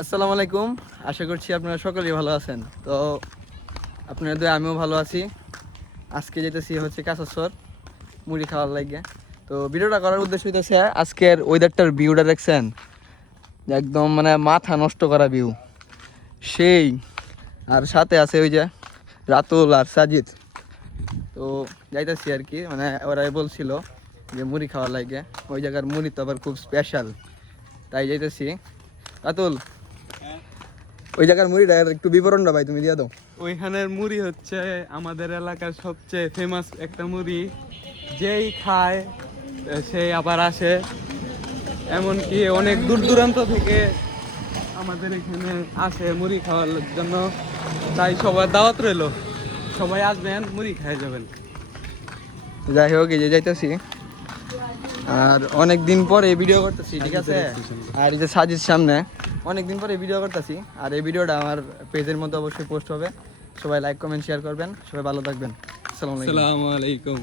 আসসালামু আলাইকুম। আশা করছি আপনারা সকলেই ভালো আছেন। তো আপনাদের দোয়া আমিও ভালো আছি। আজকে যেতেছি হচ্ছে কাঁচাচর মুড়ি খাওয়ার লাগে। তো ভিডিওটা করার উদ্দেশ্য হইতেছে আজকের ওয়েদারটার ভিউটা দেখছেন, একদম মানে মাথা নষ্ট করা ভিউ সেই। আর সাথে আছে ওই যে রাতুল আর সাজিদ। তো যাইতেছি আর কি, মানে ওরাই বলছিল যে মুড়ি খাওয়ার লাগে, ওই জায়গার মুড়ি তো আবার খুব স্পেশাল, তাই যাইতেছি। রাতুল, ওই জায়গার মুড়িটা একটু বিবরণটা ভাই তুমি দিয়ে দাও। ওইখানের মুড়ি হচ্ছে আমাদের এলাকার সবচেয়ে ফেমাস একটা মুড়ি। যেই খায় সেই আবার আসে, এমনকি অনেক দূর দূরান্ত থেকে আমাদের এখানে আসে মুড়ি খাওয়ার জন্য। তাই সবার দাওয়াত রইলো, সবাই আসবেন, মুড়ি খাই যাবেন। যাই হোক, এই যে যাইতেছি, আর অনেক দিন পরে ভিডিও করতেছি, ঠিক আছে। আর এই যে সাজিদ সামনে, অনেক দিন পরে ভিডিও করতেছি। আর এই ভিডিওটা আমার পেজের মধ্যে অবশ্যই পোস্ট হবে। সবাই লাইক কমেন্ট শেয়ার করবেন। সবাই ভালো থাকবেন। আসসালামু আলাইকুম। আসসালামু আলাইকুম।